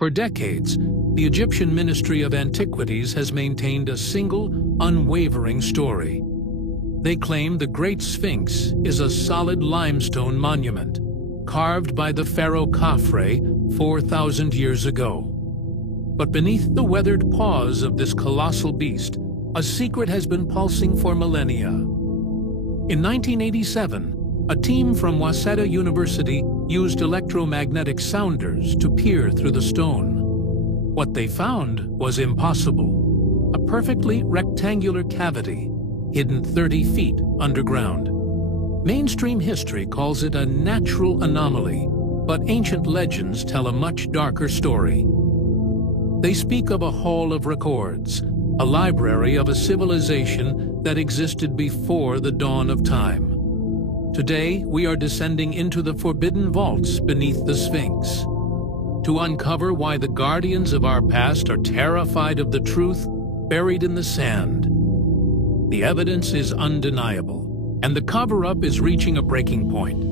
For decades, the Egyptian Ministry of Antiquities has maintained a single, unwavering story. They claim the Great Sphinx is a solid limestone monument, carved by the pharaoh Khafre 4,000 years ago. But beneath the weathered paws of this colossal beast, a secret has been pulsing for millennia. In 1987, a team from Waseda University used electromagnetic sounders to peer through the stone. What they found was impossible: a perfectly rectangular cavity, hidden 30 feet underground. Mainstream history calls it a natural anomaly, but ancient legends tell a much darker story. They speak of a hall of records, a library of a civilization that existed before the dawn of time. Today, we are descending into the forbidden vaults beneath the Sphinx, to uncover why the guardians of our past are terrified of the truth buried in the sand. The evidence is undeniable, and the cover-up is reaching a breaking point.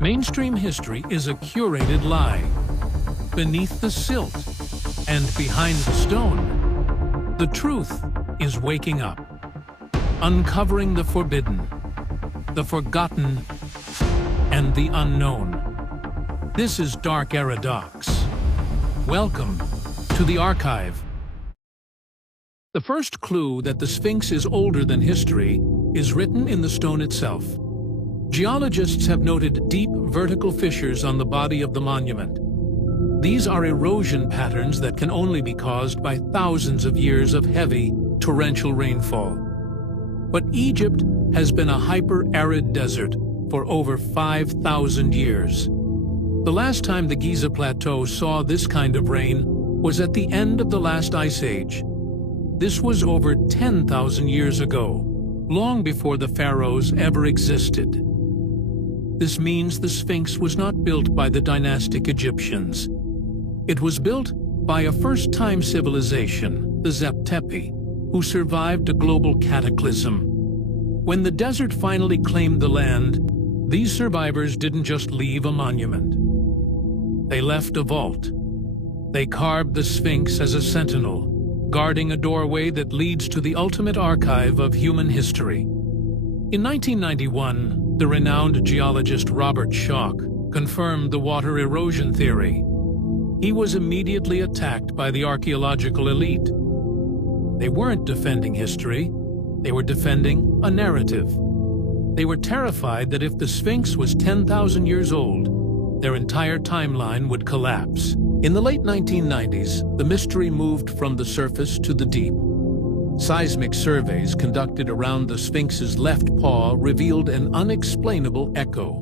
Mainstream history is a curated lie. Beneath the silt and behind the stone, the truth is waking up, uncovering the forbidden, the forgotten, and the unknown. This is Dark Era Docs. Welcome to the archive. The first clue that the Sphinx is older than history is written in the stone itself. Geologists have noted deep vertical fissures on the body of the monument. These are erosion patterns that can only be caused by thousands of years of heavy, torrential rainfall. But Egypt has been a hyper-arid desert for over 5,000 years. The last time the Giza Plateau saw this kind of rain was at the end of the last ice age. This was over 10,000 years ago, long before the pharaohs ever existed. This means the Sphinx was not built by the dynastic Egyptians. It was built by a first-time civilization, the Zep-Tepi, who survived a global cataclysm. When the desert finally claimed the land, these survivors didn't just leave a monument. They left a vault. They carved the Sphinx as a sentinel, guarding a doorway that leads to the ultimate archive of human history. In 1991, the renowned geologist Robert Schoch confirmed the water erosion theory. He was immediately attacked by the archaeological elite. They weren't defending history. They were defending a narrative. They were terrified that if the Sphinx was 10,000 years old, their entire timeline would collapse. In the late 1990s, the mystery moved from the surface to the deep. Seismic surveys conducted around the Sphinx's left paw revealed an unexplainable echo.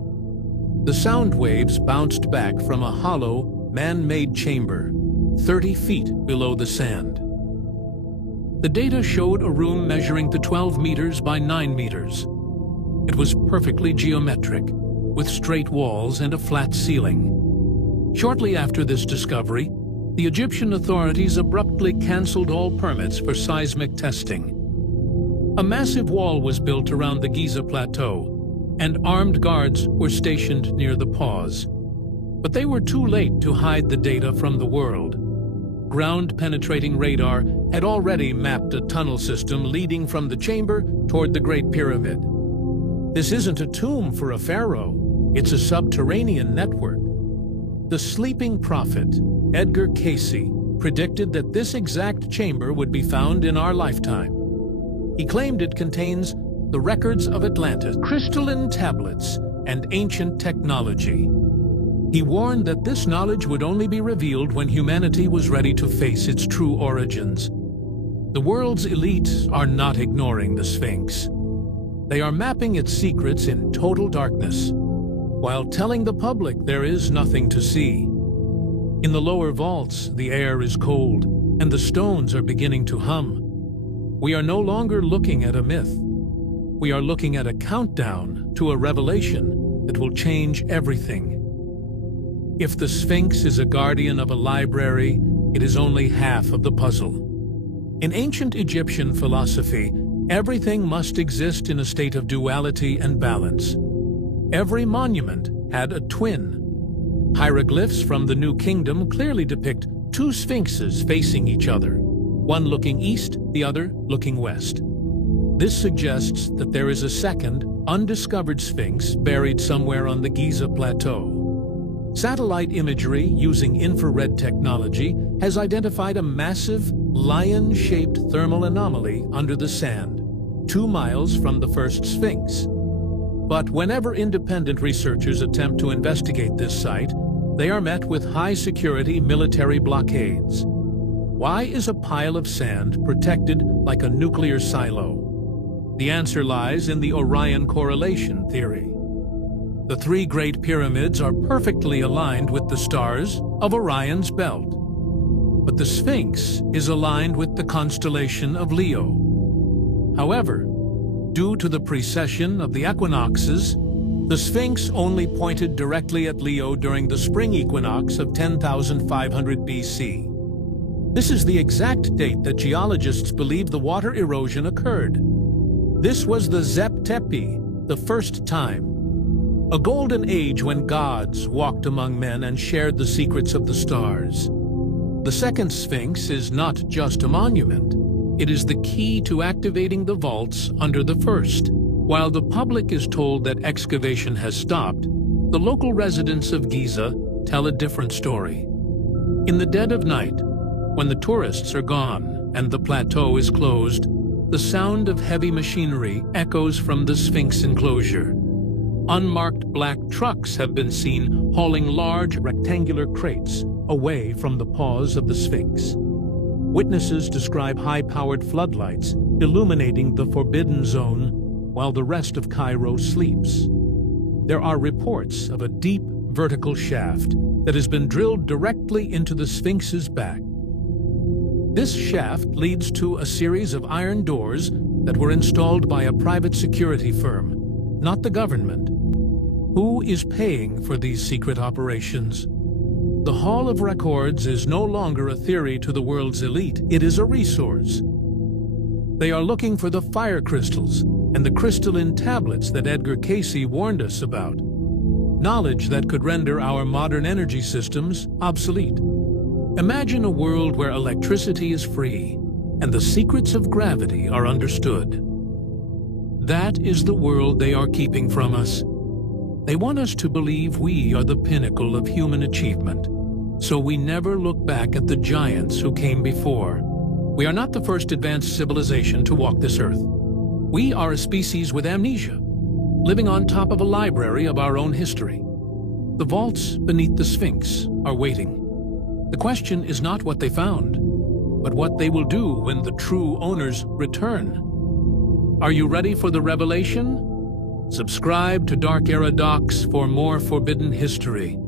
The sound waves bounced back from a hollow, man-made chamber, 30 feet below the sand. The data showed a room measuring to 12 meters by 9 meters. It was perfectly geometric, with straight walls and a flat ceiling. Shortly after this discovery, the Egyptian authorities abruptly canceled all permits for seismic testing. A massive wall was built around the Giza Plateau, and armed guards were stationed near the paws. But they were too late to hide the data from the world. Ground-penetrating radar had already mapped a tunnel system leading from the chamber toward the Great Pyramid. This isn't a tomb for a pharaoh, it's a subterranean network. The sleeping prophet, Edgar Cayce, predicted that this exact chamber would be found in our lifetime. He claimed it contains the records of Atlantis, crystalline tablets, and ancient technology. He warned that this knowledge would only be revealed when humanity was ready to face its true origins. The world's elites are not ignoring the Sphinx. They are mapping its secrets in total darkness, while telling the public there is nothing to see. In the lower vaults, the air is cold, and the stones are beginning to hum. We are no longer looking at a myth. We are looking at a countdown to a revelation that will change everything. If the Sphinx is a guardian of a library, it is only half of the puzzle. In ancient Egyptian philosophy, everything must exist in a state of duality and balance. Every monument had a twin. Hieroglyphs from the New Kingdom clearly depict two sphinxes facing each other, one looking east, the other looking west. This suggests that there is a second, undiscovered sphinx buried somewhere on the Giza Plateau. Satellite imagery using infrared technology has identified a massive, lion-shaped thermal anomaly under the sand, 2 miles from the first sphinx. But whenever independent researchers attempt to investigate this site, they are met with high-security military blockades. Why is a pile of sand protected like a nuclear silo? The answer lies in the Orion correlation theory. The 3 Great Pyramids are perfectly aligned with the stars of Orion's belt. But the Sphinx is aligned with the constellation of Leo. However, due to the precession of the equinoxes, the Sphinx only pointed directly at Leo during the spring equinox of 10,500 BC. This is the exact date that geologists believe the water erosion occurred. This was the Zep Tepi, the first time. A golden age when gods walked among men and shared the secrets of the stars. The second Sphinx is not just a monument. It is the key to activating the vaults under the first. While the public is told that excavation has stopped, the local residents of Giza tell a different story. In the dead of night, when the tourists are gone and the plateau is closed, the sound of heavy machinery echoes from the Sphinx enclosure. Unmarked black trucks have been seen hauling large rectangular crates away from the paws of the Sphinx. Witnesses describe high-powered floodlights illuminating the forbidden zone while the rest of Cairo sleeps. There are reports of a deep vertical shaft that has been drilled directly into the Sphinx's back. This shaft leads to a series of iron doors that were installed by a private security firm, not the government. Who is paying for these secret operations? The Hall of Records is no longer a theory to the world's elite, it is a resource. They are looking for the fire crystals and the crystalline tablets that Edgar Cayce warned us about. Knowledge that could render our modern energy systems obsolete. Imagine a world where electricity is free and the secrets of gravity are understood. That is the world they are keeping from us. They want us to believe we are the pinnacle of human achievement, so we never look back at the giants who came before. We are not the first advanced civilization to walk this earth. We are a species with amnesia, living on top of a library of our own history. The vaults beneath the Sphinx are waiting. The question is not what they found, but what they will do when the true owners return. Are you ready for the revelation? Subscribe to Dark Era Docs for more forbidden history.